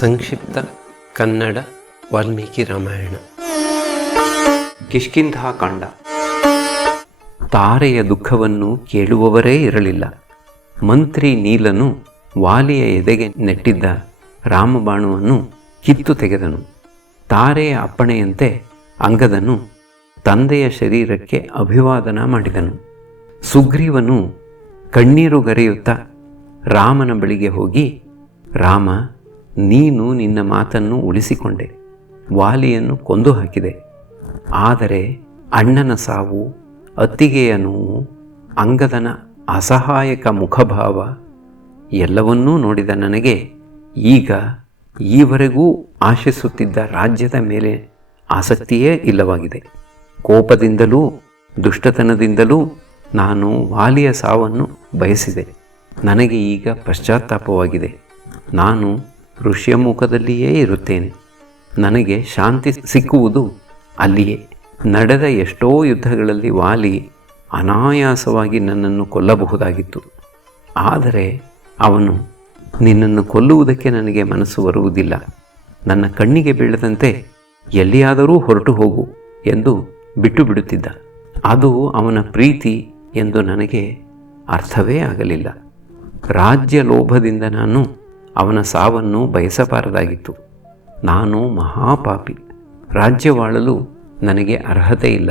ಸಂಕ್ಷಿಪ್ತ ಕನ್ನಡ ವಾಲ್ಮೀಕಿ ರಾಮಾಯಣ. ಕಿಷ್ಕಿಂಧಾಕಾಂಡ. ತಾರೆಯ ದುಃಖವನ್ನು ಕೇಳುವವರೇ ಇರಲಿಲ್ಲ. ಮಂತ್ರಿ ನೀಲನು ವಾಲಿಯ ಎದೆಗೆ ನೆಟ್ಟಿದ್ದ ರಾಮಬಾಣವನ್ನು ಕಿತ್ತು ತೆಗೆದನು. ತಾರೆಯ ಅಪ್ಪಣೆಯಂತೆ ಅಂಗದನು ತಂದೆಯ ಶರೀರಕ್ಕೆ ಅಭಿವಾದನ ಮಾಡಿದನು. ಸುಗ್ರೀವನು ಕಣ್ಣೀರುಗರೆಯುತ್ತಾ ರಾಮನ ಬಳಿಗೆ ಹೋಗಿ, ರಾಮ, ನೀನು ನಿನ್ನ ಮಾತನ್ನು ಉಳಿಸಿಕೊಂಡೆ, ವಾಲಿಯನ್ನು ಕೊಂದು ಹಾಕಿದೆ. ಆದರೆ ಅಣ್ಣನ ಸಾವು, ಅತ್ತಿಗೆಯ ನೋವು, ಅಂಗದನ ಅಸಹಾಯಕ ಮುಖಭಾವ ಎಲ್ಲವನ್ನೂ ನೋಡಿದ ನನಗೆ ಈಗ ಈವರೆಗೂ ಆಶಿಸುತ್ತಿದ್ದ ರಾಜ್ಯದ ಮೇಲೆ ಆಸಕ್ತಿಯೇ ಇಲ್ಲವಾಗಿದೆ. ಕೋಪದಿಂದಲೂ ದುಷ್ಟತನದಿಂದಲೂ ನಾನು ವಾಲಿಯ ಸಾವನ್ನು ಬಯಸಿದೆ. ನನಗೆ ಈಗ ಪಶ್ಚಾತ್ತಾಪವಾಗಿದೆ. ನಾನು ಋಷ್ಯಮುಖದಲ್ಲಿಯೇ ಇರುತ್ತೇನೆ. ನನಗೆ ಶಾಂತಿ ಸಿಕ್ಕುವುದು ಅಲ್ಲಿಯೇ. ನಡೆದ ಎಷ್ಟೋ ಯುದ್ಧಗಳಲ್ಲಿ ವಾಲಿ ಅನಾಯಾಸವಾಗಿ ನನ್ನನ್ನು ಕೊಲ್ಲಬಹುದಾಗಿತ್ತು. ಆದರೆ ಅವನು, ನಿನ್ನನ್ನು ಕೊಲ್ಲುವುದಕ್ಕೆ ನನಗೆ ಮನಸ್ಸು ಬರುವುದಿಲ್ಲ, ನನ್ನ ಕಣ್ಣಿಗೆ ಬೀಳದಂತೆ ಎಲ್ಲಿಯಾದರೂ ಹೊರಟು ಹೋಗು ಎಂದು ಬಿಟ್ಟು ಬಿಡುತ್ತಿದ್ದ. ಅದು ಅವನ ಪ್ರೀತಿ ಎಂದು ನನಗೆ ಅರ್ಥವೇ ಆಗಲಿಲ್ಲ. ರಾಜ್ಯ ಲೋಭದಿಂದ ನಾನು ಅವನ ಸಾವನ್ನು ಬಯಸಬಾರದಾಗಿತ್ತು. ನಾನು ಮಹಾಪಾಪಿ. ರಾಜ್ಯವಾಳಲು ನನಗೆ ಅರ್ಹತೆ ಇಲ್ಲ.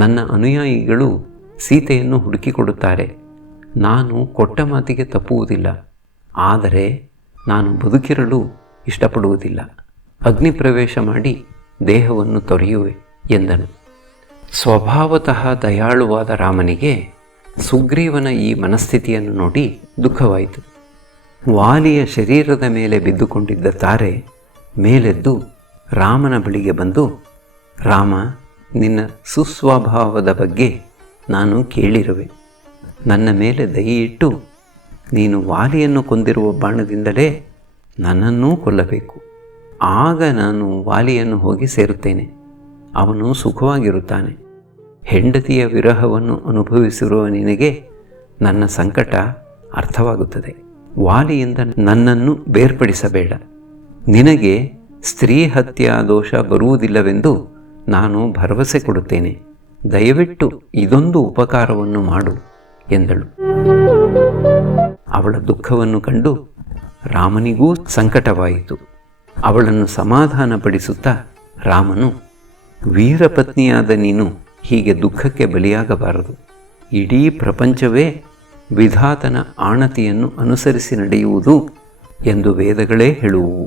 ನನ್ನ ಅನುಯಾಯಿಗಳು ಸೀತೆಯನ್ನು ಹುಡುಕಿಕೊಡುತ್ತಾರೆ. ನಾನು ಕೊಟ್ಟ ಮಾತಿಗೆ ತಪ್ಪುವುದಿಲ್ಲ. ಆದರೆ ನಾನು ಬದುಕಿರಲು ಇಷ್ಟಪಡುವುದಿಲ್ಲ. ಅಗ್ನಿ ಪ್ರವೇಶ ಮಾಡಿ ದೇಹವನ್ನು ತೊರೆಯುವೆ ಎಂದನು. ಸ್ವಭಾವತಃ ದಯಾಳುವಾದ ರಾಮನಿಗೆ ಸುಗ್ರೀವನ ಈ ಮನಸ್ಥಿತಿಯನ್ನು ನೋಡಿ ದುಃಖವಾಯಿತು. ವಾಲಿಯ ಶರೀರದ ಮೇಲೆ ಬಿದ್ದುಕೊಂಡಿದ್ದ ತಾರೆ ಮೇಲೆದ್ದು ರಾಮನ ಬಳಿಗೆ ಬಂದು, ರಾಮ, ನಿನ್ನ ಸುಸ್ವಭಾವದ ಬಗ್ಗೆ ನಾನು ಕೇಳಿರುವೆ. ನನ್ನ ಮೇಲೆ ದಯೆಯಿಟ್ಟು ನೀನು ವಾಲಿಯನ್ನು ಕೊಂದಿರುವ ಬಾಣದಿಂದಲೇ ನನ್ನನ್ನೂ ಕೊಲ್ಲಬೇಕು. ಆಗ ನಾನು ವಾಲಿಯನ್ನು ಹೋಗಿ ಸೇರುತ್ತೇನೆ. ಅವನು ಸುಖವಾಗಿರುತ್ತಾನೆ. ಹೆಂಡತಿಯ ವಿರಹವನ್ನು ಅನುಭವಿಸಿರುವ ನಿನಗೆ ನನ್ನ ಸಂಕಟ ಅರ್ಥವಾಗುತ್ತದೆ. ವಾಲಿಯಿಂದ ನನ್ನನ್ನು ಬೇರ್ಪಡಿಸಬೇಡ. ನಿನಗೆ ಸ್ತ್ರೀ ಹತ್ಯಾ ದೋಷ ಬರುವುದಿಲ್ಲವೆಂದು ನಾನು ಭರವಸೆ ಕೊಡುತ್ತೇನೆ. ದಯವಿಟ್ಟು ಇದೊಂದು ಉಪಕಾರವನ್ನು ಮಾಡು ಎಂದಳು. ಅವಳ ದುಃಖವನ್ನು ಕಂಡು ರಾಮನಿಗೂ ಸಂಕಟವಾಯಿತು. ಅವಳನ್ನು ಸಮಾಧಾನಪಡಿಸುತ್ತಾ ರಾಮನು, ವೀರಪತ್ನಿಯಾದ ನೀನು ಹೀಗೆ ದುಃಖಕ್ಕೆ ಬಲಿಯಾಗಬಾರದು. ಇಡೀ ಪ್ರಪಂಚವೇ ವಿಧಾತನ ಆಣತಿಯನ್ನು ಅನುಸರಿಸಿ ನಡೆಯುವುದು ಎಂದು ವೇದಗಳೇ ಹೇಳುವುವು.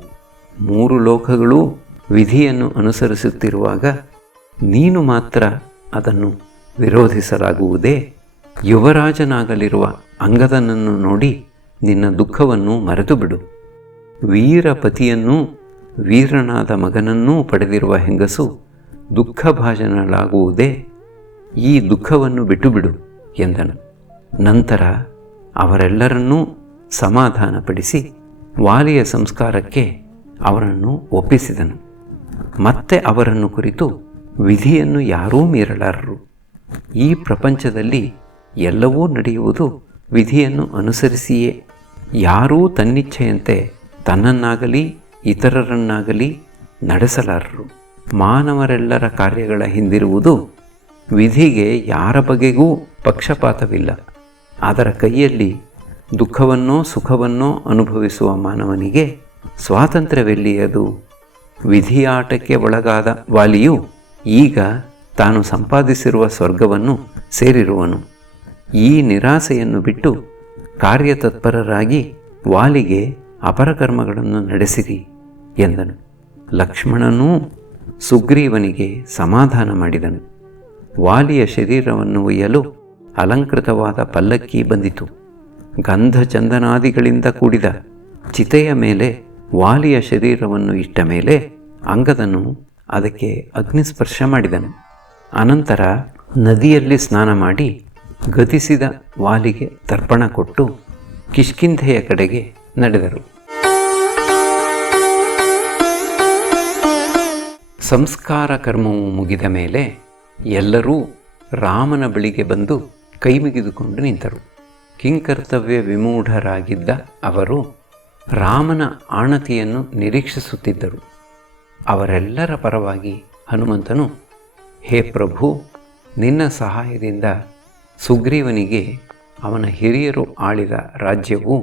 3 ಲೋಕಗಳೂ ವಿಧಿಯನ್ನು ಅನುಸರಿಸುತ್ತಿರುವಾಗ ನೀನು ಮಾತ್ರ ಅದನ್ನು ವಿರೋಧಿಸಲಾಗುವುದೇ? ಯುವರಾಜನಾಗಲಿರುವ ಅಂಗದನನ್ನು ನೋಡಿ ನಿನ್ನ ದುಃಖವನ್ನು ಮರೆತು ಬಿಡು. ವೀರಪತಿಯನ್ನೂ ವೀರನಾದ ಮಗನನ್ನೂ ಪಡೆದಿರುವ ಹೆಂಗಸು ದುಃಖಭಾಜನಳಾಗುವುದೇ? ಈ ದುಃಖವನ್ನು ಬಿಟ್ಟುಬಿಡು ಎಂದನು. ನಂತರ ಅವರೆಲ್ಲರನ್ನೂ ಸಮಾಧಾನಪಡಿಸಿ ವಾಲಿಯ ಸಂಸ್ಕಾರಕ್ಕೆ ಅವರನ್ನು ಒಪ್ಪಿಸಿದನು. ಮತ್ತೆ ಅವರನ್ನು ಕುರಿತು, ವಿಧಿಯನ್ನು ಯಾರೂ ಮೀರಲಾರರು. ಈ ಪ್ರಪಂಚದಲ್ಲಿ ಎಲ್ಲವೂ ನಡೆಯುವುದು ವಿಧಿಯನ್ನು ಅನುಸರಿಸಿಯೇ. ಯಾರೂ ತನ್ನಿಚ್ಛೆಯಂತೆ ತನ್ನನ್ನಾಗಲಿ ಇತರರನ್ನಾಗಲಿ ನಡೆಸಲಾರರು. ಮಾನವರೆಲ್ಲರ ಕಾರ್ಯಗಳ ಹಿಂದಿರುವುದು ವಿಧಿಗೆ ಯಾರ ಬಗೆಗೂ ಪಕ್ಷಪಾತವಿಲ್ಲ. ಅದರ ಕೈಯಲ್ಲಿ ದುಃಖವನ್ನೋ ಸುಖವನ್ನೋ ಅನುಭವಿಸುವ ಮಾನವನಿಗೆ ಸ್ವಾತಂತ್ರ್ಯವೆಲ್ಲಿಯದು? ವಿಧಿಯಾಟಕ್ಕೆ ಒಳಗಾದ ವಾಲಿಯು ಈಗ ತಾನು ಸಂಪಾದಿಸಿರುವ ಸ್ವರ್ಗವನ್ನು ಸೇರಿರುವನು. ಈ ನಿರಾಸೆಯನ್ನು ಬಿಟ್ಟು ಕಾರ್ಯತತ್ಪರರಾಗಿ ವಾಲಿಗೆ ಅಪರಕರ್ಮಗಳನ್ನು ನಡೆಸಿರಿ ಎಂದನು. ಲಕ್ಷ್ಮಣನೂ ಸುಗ್ರೀವನಿಗೆ ಸಮಾಧಾನ ಮಾಡಿದನು. ವಾಲಿಯ ಶರೀರವನ್ನು ಒಯ್ಯಲು ಅಲಂಕೃತವಾದ ಪಲ್ಲಕ್ಕಿ ಬಂದಿತು. ಗಂಧ ಚಂದನಾದಿಗಳಿಂದ ಕೂಡಿದ ಚಿತೆಯ ಮೇಲೆ ವಾಲಿಯ ಶರೀರವನ್ನು ಇಟ್ಟ ಮೇಲೆ ಅಂಗದನು ಅದಕ್ಕೆ ಅಗ್ನಿಸ್ಪರ್ಶ ಮಾಡಿದನು. ಅನಂತರ ನದಿಯಲ್ಲಿ ಸ್ನಾನ ಮಾಡಿ ಗತಿಸಿದ ವಾಲಿಗೆ ತರ್ಪಣ ಕೊಟ್ಟು ಕಿಷ್ಕಿಂಧೆಯ ಕಡೆಗೆ ನಡೆದರು. ಸಂಸ್ಕಾರ ಕರ್ಮವು ಮುಗಿದ ಮೇಲೆ ಎಲ್ಲರೂ ರಾಮನ ಬಳಿಗೆ ಬಂದು ಕೈಮುಗಿದುಕೊಂಡು ನಿಂತರು. ಕಿಂಕರ್ತವ್ಯ ವಿಮೂಢರಾಗಿದ್ದ ಅವರು ರಾಮನ ಆಣತಿಯನ್ನು ನಿರೀಕ್ಷಿಸುತ್ತಿದ್ದರು. ಅವರೆಲ್ಲರ ಪರವಾಗಿ ಹನುಮಂತನು, ಹೇ ಪ್ರಭು, ನಿನ್ನ ಸಹಾಯದಿಂದ ಸುಗ್ರೀವನಿಗೆ ಅವನ ಹಿರಿಯರು ಆಳಿದ ರಾಜ್ಯವು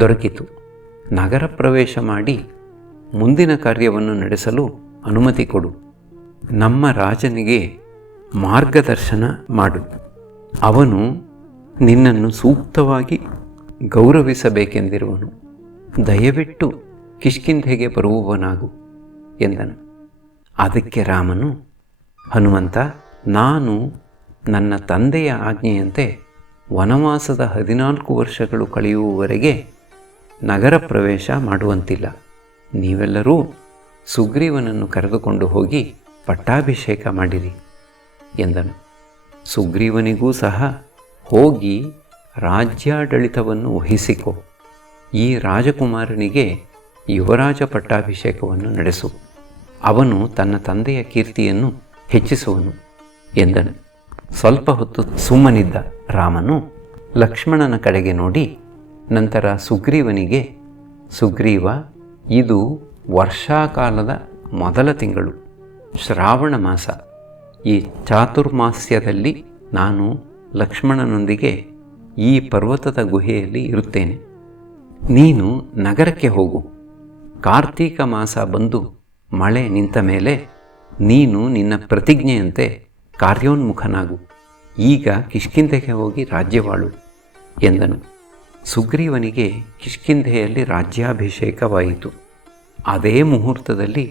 ದೊರಕಿತು. ನಗರ ಪ್ರವೇಶ ಮಾಡಿ ಮುಂದಿನ ಕಾರ್ಯವನ್ನು ನಡೆಸಲು ಅನುಮತಿ ಕೊಡು. ನಮ್ಮ ರಾಜನಿಗೆ ಮಾರ್ಗದರ್ಶನ ಮಾಡು. ಅವನು ನಿನ್ನನ್ನು ಸೂಕ್ತವಾಗಿ ಗೌರವಿಸಬೇಕೆಂದಿರುವನು. ದಯವಿಟ್ಟು ಕಿಷ್ಕಿಂಧೆಗೆ ಬರುವವನಾಗು ಎಂದನು. ಅದಕ್ಕೆ ರಾಮನು, ಹನುಮಂತ, ನಾನು ನನ್ನ ತಂದೆಯ ಆಜ್ಞೆಯಂತೆ ವನವಾಸದ 14 ವರ್ಷಗಳು ಕಳೆಯುವವರೆಗೆ ನಗರ ಪ್ರವೇಶ ಮಾಡುವಂತಿಲ್ಲ. ನೀವೆಲ್ಲರೂ ಸುಗ್ರೀವನನ್ನು ಕರೆದುಕೊಂಡು ಹೋಗಿ ಪಟ್ಟಾಭಿಷೇಕ ಮಾಡಿರಿ ಎಂದನು. ಸುಗ್ರೀವನಿಗೂ ಸಹ, ಹೋಗಿ ರಾಜ್ಯಾಡಳಿತವನ್ನು ವಹಿಸಿಕೊ. ಈ ರಾಜಕುಮಾರನಿಗೆ ಯುವರಾಜ ಪಟ್ಟಾಭಿಷೇಕವನ್ನು ನಡೆಸು. ಅವನು ತನ್ನ ತಂದೆಯ ಕೀರ್ತಿಯನ್ನು ಹೆಚ್ಚಿಸುವನು ಎಂದನು. ಸ್ವಲ್ಪ ಹೊತ್ತು ಸುಮ್ಮನಿದ್ದ ರಾಮನು ಲಕ್ಷ್ಮಣನ ಕಡೆಗೆ ನೋಡಿ ನಂತರ ಸುಗ್ರೀವನಿಗೆ, ಸುಗ್ರೀವ, ಇದು ವರ್ಷಾಕಾಲದ ಮೊದಲ ತಿಂಗಳು, ಶ್ರಾವಣ ಮಾಸ. ಈ ಚಾತುರ್ಮಾಸ್ಯದಲ್ಲಿ ನಾನು ಲಕ್ಷ್ಮಣನೊಂದಿಗೆ ಈ ಪರ್ವತದ ಗುಹೆಯಲ್ಲಿ ಇರುತ್ತೇನೆ. ನೀನು ನಗರಕ್ಕೆ ಹೋಗು. ಕಾರ್ತೀಕ ಮಾಸ ಬಂದು ಮಳೆ ನಿಂತ ಮೇಲೆ ನೀನು ನಿನ್ನ ಪ್ರತಿಜ್ಞೆಯಂತೆ ಕಾರ್ಯೋನ್ಮುಖನಾಗು. ಈಗ ಕಿಷ್ಕಿಂಧೆಗೆ ಹೋಗಿ ರಾಜ್ಯವಾಳು ಎಂದನು. ಸುಗ್ರೀವನಿಗೆ ಕಿಷ್ಕಿಂಧೆಯಲ್ಲಿ ರಾಜ್ಯಾಭಿಷೇಕವಾಯಿತು. ಅದೇ ಮುಹೂರ್ತದಲ್ಲಿ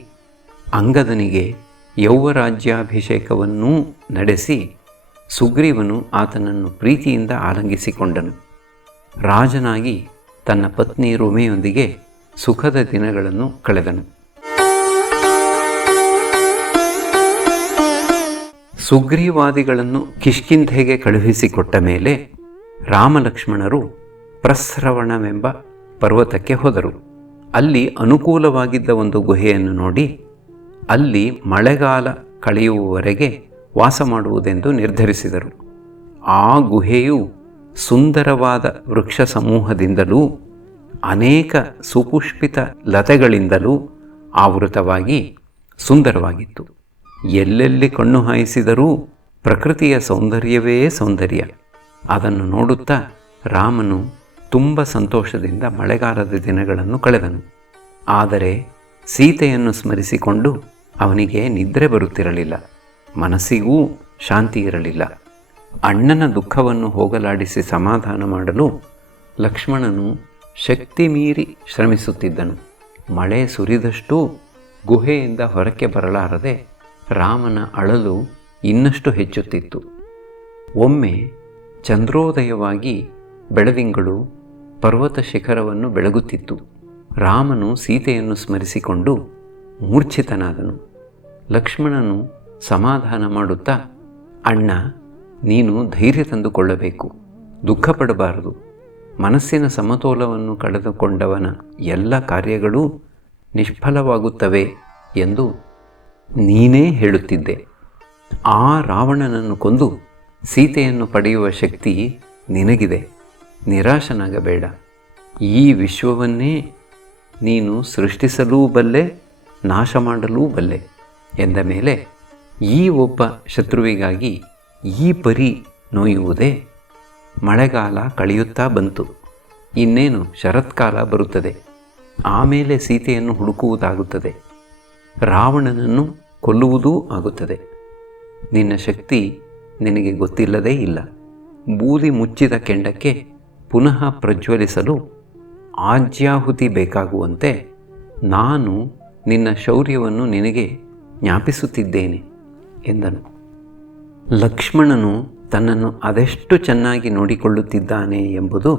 ಅಂಗದನಿಗೆ ಯೌವರಾಜ್ಯಾಭಿಷೇಕವನ್ನೂ ನಡೆಸಿ ಸುಗ್ರೀವನು ಆತನನ್ನು ಪ್ರೀತಿಯಿಂದ ಆಲಿಂಗಿಸಿಕೊಂಡನು. ರಾಜನಾಗಿ ತನ್ನ ಪತ್ನಿ ರುಮೆಯೊಂದಿಗೆ ಸುಖದ ದಿನಗಳನ್ನು ಕಳೆದನು. ಸುಗ್ರೀವಾದಿಗಳನ್ನು ಕಿಷ್ಕಿಂಧೆಗೆ ಕಳುಹಿಸಿಕೊಟ್ಟ ಮೇಲೆ ರಾಮಲಕ್ಷ್ಮಣರು ಪ್ರಸ್ರವಣವೆಂಬ ಪರ್ವತಕ್ಕೆ ಹೋದರು. ಅಲ್ಲಿ ಅನುಕೂಲವಾಗಿದ್ದ ಒಂದು ಗುಹೆಯನ್ನು ನೋಡಿ ಅಲ್ಲಿ ಮಳೆಗಾಲ ಕಳೆಯುವವರೆಗೆ ವಾಸ ಮಾಡುವುದೆಂದು ನಿರ್ಧರಿಸಿದರು. ಆ ಗುಹೆಯು ಸುಂದರವಾದ ವೃಕ್ಷ ಸಮೂಹದಿಂದಲೂ ಅನೇಕ ಸುಪುಷ್ಪಿತ ಲತೆಗಳಿಂದಲೂ ಆವೃತವಾಗಿ ಸುಂದರವಾಗಿತ್ತು. ಎಲ್ಲೆಲ್ಲಿ ಕಣ್ಣು ಹಾಯಿಸಿದರೂ ಪ್ರಕೃತಿಯ ಸೌಂದರ್ಯವೇ ಸೌಂದರ್ಯ. ಅದನ್ನು ನೋಡುತ್ತಾ ರಾಮನು ತುಂಬ ಸಂತೋಷದಿಂದ ಮಳೆಗಾಲದ ದಿನಗಳನ್ನು ಕಳೆದನು. ಆದರೆ ಸೀತೆಯನ್ನು ಸ್ಮರಿಸಿಕೊಂಡು ಅವನಿಗೆ ನಿದ್ರೆ ಬರುತ್ತಿರಲಿಲ್ಲ. ಮನಸ್ಸಿಗೂ ಶಾಂತಿ ಇರಲಿಲ್ಲ. ಅಣ್ಣನ ದುಃಖವನ್ನು ಹೋಗಲಾಡಿಸಿ ಸಮಾಧಾನ ಮಾಡಲು ಲಕ್ಷ್ಮಣನು ಶಕ್ತಿ ಮೀರಿ ಶ್ರಮಿಸುತ್ತಿದ್ದನು. ಮಳೆ ಸುರಿದಷ್ಟೂ ಗುಹೆಯಿಂದ ಹೊರಕ್ಕೆ ಬರಲಾರದೆ ರಾಮನ ಅಳಲು ಇನ್ನಷ್ಟು ಹೆಚ್ಚುತ್ತಿತ್ತು. ಒಮ್ಮೆ ಚಂದ್ರೋದಯವಾಗಿ ಬೆಳದಿಂಗಳು ಪರ್ವತ ಶಿಖರವನ್ನು ಬೆಳಗುತ್ತಿತ್ತು. ರಾಮನು ಸೀತೆಯನ್ನು ಸ್ಮರಿಸಿಕೊಂಡು ಮೂರ್ಛಿತನಾದನು. ಲಕ್ಷ್ಮಣನು ಸಮಾಧಾನ ಮಾಡುತ್ತಾ, ಅಣ್ಣ, ನೀನು ಧೈರ್ಯ ತಂದುಕೊಳ್ಳಬೇಕು, ದುಃಖಪಡಬಾರದು. ಮನಸ್ಸಿನ ಸಮತೋಲವನ್ನು ಕಳೆದುಕೊಂಡವನ ಎಲ್ಲ ಕಾರ್ಯಗಳೂ ನಿಷ್ಫಲವಾಗುತ್ತವೆ ಎಂದು ನೀನೇ ಹೇಳುತ್ತಿದ್ದೆ. ಆ ರಾವಣನನ್ನು ಕೊಂದು ಸೀತೆಯನ್ನು ಪಡೆಯುವ ಶಕ್ತಿ ನಿನಗಿದೆ. ನಿರಾಶನಾಗಬೇಡ. ಈ ವಿಶ್ವವನ್ನೇ ನೀನು ಸೃಷ್ಟಿಸಲೂ ಬಲ್ಲೆ, ನಾಶ ಮಾಡಲೂ ಬಲ್ಲೆ ಎಂದ ಮೇಲೆ ಈ ಒಬ್ಬ ಶತ್ರುವಿಗಾಗಿ ಈ ಪರಿ ನೋಯುವುದೇ? ಮಳೆಗಾಲ ಕಳೆಯುತ್ತಾ ಬಂತು. ಇನ್ನೇನು ಶರತ್ಕಾಲ ಬರುತ್ತದೆ. ಆಮೇಲೆ ಸೀತೆಯನ್ನು ಹುಡುಕುವುದಾಗುತ್ತದೆ. ರಾವಣನನ್ನು ಕೊಲ್ಲುವುದೂ ಆಗುತ್ತದೆ. ನಿನ್ನ ಶಕ್ತಿ ನಿನಗೆ ಗೊತ್ತಿಲ್ಲದೇ ಇಲ್ಲ. ಬೂದಿ ಮುಚ್ಚಿದ ಕೆಂಡಕ್ಕೆ ಪುನಃ ಪ್ರಜ್ವಲಿಸಲು ಆಜ್ಯಾಹುತಿ ಬೇಕಾಗುವಂತೆ ನಾನು ನಿನ್ನ ಶೌರ್ಯವನ್ನು ನಿನಗೆ ಜ್ಞಾಪಿಸುತ್ತಿದ್ದೇನೆ ಎಂದನು. ಲಕ್ಷ್ಮಣನು ತನ್ನನ್ನು ಅದೆಷ್ಟು ಚೆನ್ನಾಗಿ ನೋಡಿಕೊಳ್ಳುತ್ತಿದ್ದಾನೆ ಎಂಬುದು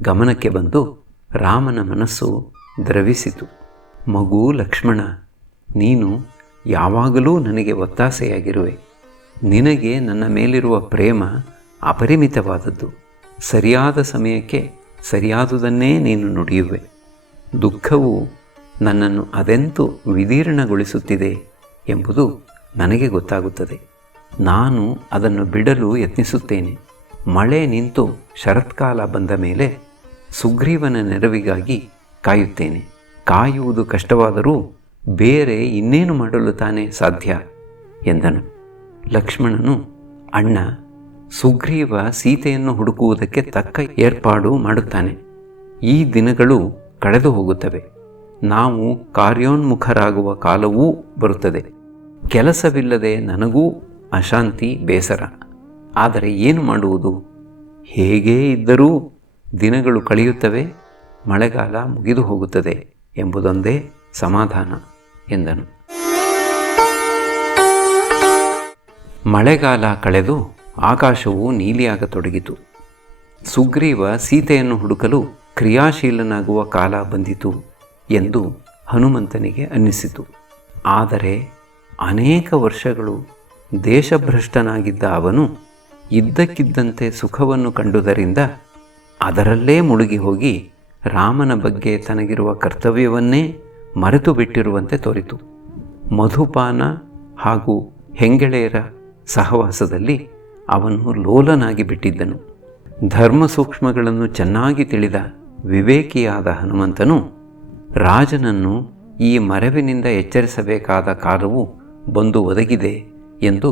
ಗಮನಕ್ಕೆ ಬಂದು ರಾಮನ ಮನಸ್ಸು ದ್ರವಿಸಿತು. ಮಗು ಲಕ್ಷ್ಮಣ, ನೀನು ಯಾವಾಗಲೂ ನನಗೆ ಒತ್ತಾಸೆಯಾಗಿರುವೆ. ನಿನಗೆ ನನ್ನ ಮೇಲಿರುವ ಪ್ರೇಮ ಅಪರಿಮಿತವಾದದ್ದು. ಸರಿಯಾದ ಸಮಯಕ್ಕೆ ಸರಿಯಾದುದನ್ನೇ ನೀನು ನುಡಿಯುವೆ. ದುಃಖವು ನನ್ನನ್ನು ಅದೆಂತೂ ವಿದೀರ್ಣಗೊಳಿಸುತ್ತಿದೆ ಎಂಬುದು ನನಗೆ ಗೊತ್ತಾಗುತ್ತದೆ. ನಾನು ಅದನ್ನು ಬಿಡಲು ಯತ್ನಿಸುತ್ತೇನೆ. ಮಳೆ ನಿಂತು ಶರತ್ಕಾಲ ಬಂದ ಮೇಲೆ ಸುಗ್ರೀವನ ನೆರವಿಗಾಗಿ ಕಾಯುತ್ತೇನೆ. ಕಾಯುವುದು ಕಷ್ಟವಾದರೂ ಬೇರೆ ಇನ್ನೇನು ಮಾಡಲು ತಾನೇ ಸಾಧ್ಯ ಎಂದನು. ಲಕ್ಷ್ಮಣನು, ಅಣ್ಣ, ಸುಗ್ರೀವ ಸೀತೆಯನ್ನು ಹುಡುಕುವುದಕ್ಕೆ ತಕ್ಕ ಏರ್ಪಾಡು ಮಾಡುತ್ತಾನೆ. ಈ ದಿನಗಳು ಕಳೆದು ಹೋಗುತ್ತವೆ. ನಾವು ಕಾರ್ಯೋನ್ಮುಖರಾಗುವ ಕಾಲವೂ ಬರುತ್ತದೆ. ಕೆಲಸವಿಲ್ಲದೆ ನನಗೂ ಅಶಾಂತಿ, ಬೇಸರ. ಆದರೆ ಏನು ಮಾಡುವುದು? ಹೇಗೇ ಇದ್ದರೂ ದಿನಗಳು ಕಳೆಯುತ್ತವೆ, ಮಳೆಗಾಲ ಮುಗಿದು ಹೋಗುತ್ತದೆ ಎಂಬುದೊಂದೇ ಸಮಾಧಾನ ಎಂದನು. ಮಳೆಗಾಲ ಕಳೆದು ಆಕಾಶವು ನೀಲಿಯಾಗತೊಡಗಿತು. ಸುಗ್ರೀವ ಸೀತೆಯನ್ನು ಹುಡುಕಲು ಕ್ರಿಯಾಶೀಲನಾಗುವ ಕಾಲ ಬಂದಿತು ಎಂದು ಹನುಮಂತನಿಗೆ ಅನ್ನಿಸಿತು. ಆದರೆ ಅನೇಕ ವರ್ಷಗಳು ದೇಶಭ್ರಷ್ಟನಾಗಿದ್ದ ಅವನು ಇದ್ದಕ್ಕಿದ್ದಂತೆ ಸುಖವನ್ನು ಕಂಡುದರಿಂದ ಅದರಲ್ಲೇ ಮುಳುಗಿ ಹೋಗಿ ರಾಮನ ಬಗ್ಗೆ ತನಗಿರುವ ಕರ್ತವ್ಯವನ್ನೇ ಮರೆತು ಬಿಟ್ಟಿರುವಂತೆ ತೋರಿತು. ಮಧುಪಾನ ಹಾಗೂ ಹೆಂಗೆಳೆಯರ ಸಹವಾಸದಲ್ಲಿ ಅವನು ಲೋಲನಾಗಿ ಬಿಟ್ಟಿದ್ದನು. ಧರ್ಮ ಸೂಕ್ಷ್ಮಗಳನ್ನು ಚೆನ್ನಾಗಿ ತಿಳಿದ ವಿವೇಕಿಯಾದ ಹನುಮಂತನು ರಾಜನನ್ನು ಈ ಮರೆವಿನಿಂದ ಎಚ್ಚರಿಸಬೇಕಾದ ಕಾಲವು ಬಂದು ಒದಗಿದೆ ಎಂದು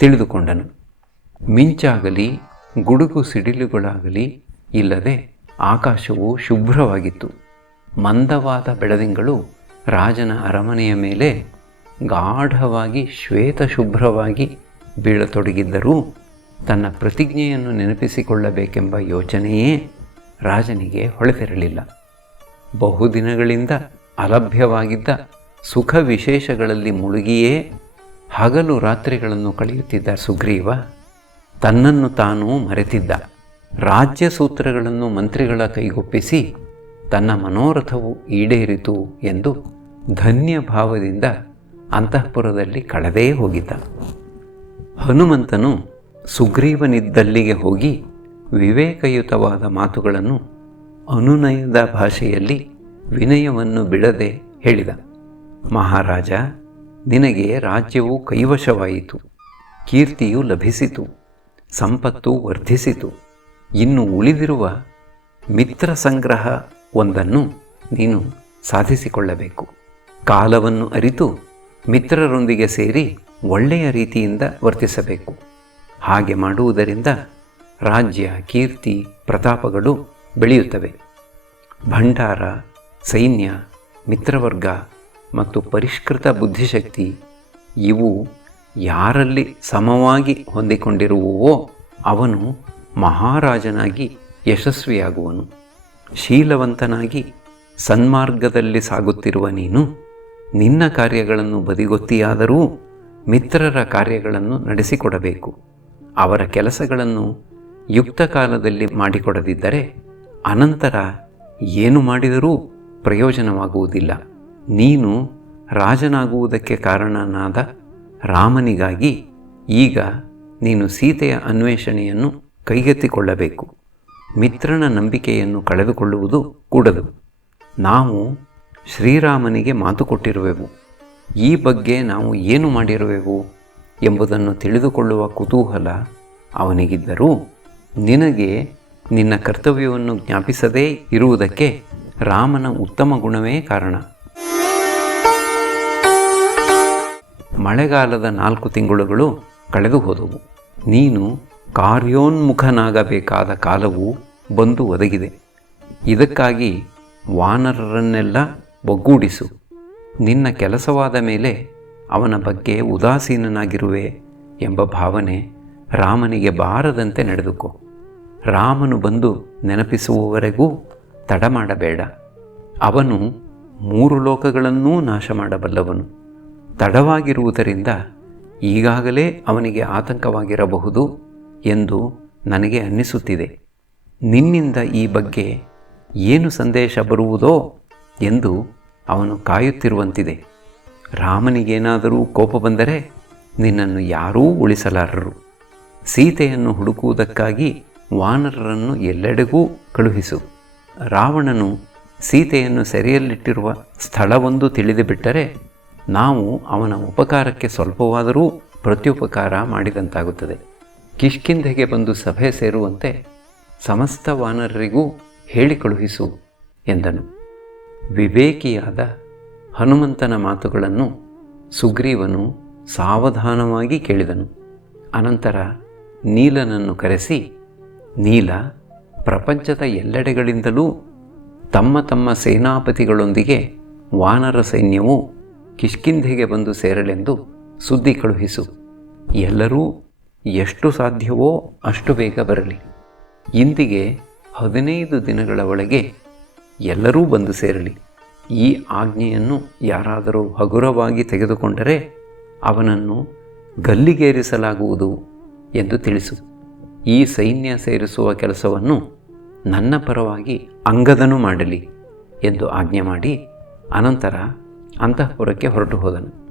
ತಿಳಿದುಕೊಂಡನು. ಮಿಂಚಾಗಲಿ ಗುಡುಗು ಸಿಡಿಲುಗಳಾಗಲಿ ಇಲ್ಲದೆ ಆಕಾಶವು ಶುಭ್ರವಾಗಿತ್ತು. ಮಂದವಾದ ಬೆಳದಿಂಗಳು ರಾಜನ ಅರಮನೆಯ ಮೇಲೆ ಗಾಢವಾಗಿ ಶ್ವೇತಶುಭ್ರವಾಗಿ ಬೀಳತೊಡಗಿದ್ದರೂ ತನ್ನ ಪ್ರತಿಜ್ಞೆಯನ್ನು ನೆನಪಿಸಿಕೊಳ್ಳಬೇಕೆಂಬ ಯೋಚನೆಯೇ ರಾಜನಿಗೆ ಹೊಳೆತಿರಲಿಲ್ಲ. ಬಹುದಿನಗಳಿಂದ ಅಲಭ್ಯವಾಗಿದ್ದ ಸುಖ ವಿಶೇಷಗಳಲ್ಲಿ ಮುಳುಗಿಯೇ ಹಗಲು ರಾತ್ರಿಗಳನ್ನು ಕಳೆಯುತ್ತಿದ್ದ ಸುಗ್ರೀವ ತನ್ನನ್ನು ತಾನು ಮರೆತಿದ್ದ. ರಾಜ್ಯ ಸೂತ್ರಗಳನ್ನು ಮಂತ್ರಿಗಳ ಕೈಗೊಪ್ಪಿಸಿ ತನ್ನ ಮನೋರಥವು ಈಡೇರಿತು ಎಂದು ಧನ್ಯ ಭಾವದಿಂದ ಅಂತಃಪುರದಲ್ಲಿ ಕಳೆದೇ ಹೋಗಿದ್ದ. ಹನುಮಂತನು ಸುಗ್ರೀವನಿದ್ದಲ್ಲಿಗೆ ಹೋಗಿ ವಿವೇಕಯುತವಾದ ಮಾತುಗಳನ್ನು ಅನುನಯದ ಭಾಷೆಯಲ್ಲಿ ವಿನಯವನ್ನು ಬಿಡದೆ ಹೇಳಿದ. ಮಹಾರಾಜ, ನಿನಗೆ ರಾಜ್ಯವು ಕೈವಶವಾಯಿತು, ಕೀರ್ತಿಯು ಲಭಿಸಿತು, ಸಂಪತ್ತು ವರ್ಧಿಸಿತು. ಇನ್ನು ಉಳಿದಿರುವ ಮಿತ್ರ ಸಂಗ್ರಹ ಒಂದನ್ನು ನೀನು ಸಾಧಿಸಿಕೊಳ್ಳಬೇಕು. ಕಾಲವನ್ನು ಅರಿತು ಮಿತ್ರರೊಂದಿಗೆ ಸೇರಿ ಒಳ್ಳೆಯ ರೀತಿಯಿಂದ ವರ್ತಿಸಬೇಕು. ಹಾಗೆ ಮಾಡುವುದರಿಂದ ರಾಜ್ಯ, ಕೀರ್ತಿ, ಪ್ರತಾಪಗಳು ಬೆಳೆಯುತ್ತವೆ. ಭಂಡಾರ, ಸೈನ್ಯ, ಮಿತ್ರವರ್ಗ ಮತ್ತು ಪರಿಷ್ಕೃತ ಬುದ್ಧಿಶಕ್ತಿ ಇವು ಯಾರಲ್ಲಿ ಸಮವಾಗಿ ಹೊಂದಿಕೊಂಡಿರುವವೋ ಅವನು ಮಹಾರಾಜನಾಗಿ ಯಶಸ್ವಿಯಾಗುವನು. ಶೀಲವಂತನಾಗಿ ಸನ್ಮಾರ್ಗದಲ್ಲಿ ಸಾಗುತ್ತಿರುವ ನೀನು ನಿನ್ನ ಕಾರ್ಯಗಳನ್ನು ಬದಿಗೊತ್ತಿಯಾದರೂ ಮಿತ್ರರ ಕಾರ್ಯಗಳನ್ನು ನಡೆಸಿಕೊಡಬೇಕು. ಅವರ ಕೆಲಸಗಳನ್ನು ಯುಕ್ತ ಕಾಲದಲ್ಲಿ ಮಾಡಿಕೊಡದಿದ್ದರೆ ಅನಂತರ ಏನು ಮಾಡಿದರೂ ಪ್ರಯೋಜನವಾಗುವುದಿಲ್ಲ. ನೀನು ರಾಜನಾಗುವುದಕ್ಕೆ ಕಾರಣನಾದ ರಾಮನಿಗಾಗಿ ಈಗ ನೀನು ಸೀತೆಯ ಅನ್ವೇಷಣೆಯನ್ನು ಕೈಗೆತ್ತಿಕೊಳ್ಳಬೇಕು. ಮಿತ್ರನ ನಂಬಿಕೆಯನ್ನು ಕಳೆದುಕೊಳ್ಳುವುದು ಕೂಡದು. ನಾವು ಶ್ರೀರಾಮನಿಗೆ ಮಾತು ಕೊಟ್ಟಿರುವೆವು. ಈ ಬಗ್ಗೆ ನಾವು ಏನು ಮಾಡಿರುವೆವು ಎಂಬುದನ್ನು ತಿಳಿದುಕೊಳ್ಳುವ ಕುತೂಹಲ ಅವನಿಗಿದ್ದರೂ ನಿನಗೆ ನಿನ್ನ ಕರ್ತವ್ಯವನ್ನು ಜ್ಞಾಪಿಸದೇ ಇರುವುದಕ್ಕೆ ರಾಮನ ಉತ್ತಮ ಗುಣವೇ ಕಾರಣ. ಮಳೆಗಾಲದ 4 ತಿಂಗಳುಗಳು ಕಳೆದು ಹೋದವು. ನೀನು ಕಾರ್ಯೋನ್ಮುಖನಾಗಬೇಕಾದ ಕಾಲವು ಬಂದು ಒದಗಿದೆ. ಇದಕ್ಕಾಗಿ ವಾನರರನ್ನೆಲ್ಲ ಒಗ್ಗೂಡಿಸು. ನಿನ್ನ ಕೆಲಸವಾದ ಮೇಲೆ ಅವನ ಬಗ್ಗೆ ಉದಾಸೀನನಾಗಿರುವೆ ಎಂಬ ಭಾವನೆ ರಾಮನಿಗೆ ಬಾರದಂತೆ ನಡೆದುಕೋ. ರಾಮನು ಬಂದು ನೆನಪಿಸುವವರೆಗೂ ತಡ ಮಾಡಬೇಡ. ಅವನು 3 ಲೋಕಗಳನ್ನೂ ನಾಶ ಮಾಡಬಲ್ಲವನು. ತಡವಾಗಿರುವುದರಿಂದ ಈಗಾಗಲೇ ಅವನಿಗೆ ಆತಂಕವಾಗಿರಬಹುದು ಎಂದು ನನಗೆ ಅನ್ನಿಸುತ್ತಿದೆ. ನಿನ್ನಿಂದ ಈ ಬಗ್ಗೆ ಏನು ಸಂದೇಶ ಬರುವುದೋ ಎಂದು ಅವನು ಕಾಯುತ್ತಿರುವಂತಿದೆ. ರಾಮನಿಗೇನಾದರೂ ಕೋಪ ಬಂದರೆ ನಿನ್ನನ್ನು ಯಾರೂ ಉಳಿಸಲಾರರು. ಸೀತೆಯನ್ನು ಹುಡುಕುವುದಕ್ಕಾಗಿ ವಾನರರನ್ನು ಎಲ್ಲೆಡೆಗೂ ಕಳುಹಿಸು. ರಾವಣನು ಸೀತೆಯನ್ನು ಸೆರೆಯಲ್ಲಿಟ್ಟಿರುವ ಸ್ಥಳವೊಂದು ತಿಳಿದುಬಿಟ್ಟರೆ ನಾವು ಅವನ ಉಪಕಾರಕ್ಕೆ ಸ್ವಲ್ಪವಾದರೂ ಪ್ರತ್ಯುಪಕಾರ ಮಾಡಿದಂತಾಗುತ್ತದೆ. ಕಿಷ್ಕಿಂಧೆಗೆ ಬಂದು ಸಭೆ ಸೇರುವಂತೆ ಸಮಸ್ತ ವಾನರರಿಗೂ ಹೇಳಿ ಕಳುಹಿಸು ಎಂದನು. ವಿವೇಕಿಯಾದ ಹನುಮಂತನ ಮಾತುಗಳನ್ನು ಸುಗ್ರೀವನು ಸಾವಧಾನವಾಗಿ ಕೇಳಿದನು. ಅನಂತರ ನೀಲನನ್ನು ಕರೆಸಿ, ನೀಲ, ಪ್ರಪಂಚದ ಎಲ್ಲೆಡೆಗಳಿಂದಲೂ ತಮ್ಮ ತಮ್ಮ ಸೇನಾಪತಿಗಳೊಂದಿಗೆ ವಾನರ ಸೈನ್ಯವು ಕಿಷ್ಕಿಂಧೆಗೆ ಬಂದು ಸೇರಲೆಂದು ಸುದ್ದಿ ಕಳುಹಿಸು. ಎಲ್ಲರೂ ಎಷ್ಟು ಸಾಧ್ಯವೋ ಅಷ್ಟು ಬೇಗ ಬರಲಿ. ಇಂದಿಗೆ 15 ದಿನಗಳ ಒಳಗೆ ಎಲ್ಲರೂ ಬಂದು ಸೇರಲಿ. ಈ ಆಜ್ಞೆಯನ್ನು ಯಾರಾದರೂ ಹಗುರವಾಗಿ ತೆಗೆದುಕೊಂಡರೆ ಅವನನ್ನು ಗಲ್ಲಿಗೇರಿಸಲಾಗುವುದು ಎಂದು ತಿಳಿಸು. ಈ ಸೈನ್ಯ ಸೇರಿಸುವ ಕೆಲಸವನ್ನು ನನ್ನ ಪರವಾಗಿ ಅಂಗದನು ಮಾಡಲಿ ಎಂದು ಆಜ್ಞೆ ಮಾಡಿ ಅನಂತರ ಅಂತಃಪುರಕ್ಕೆ ಹೊರಟು ಹೋದನು.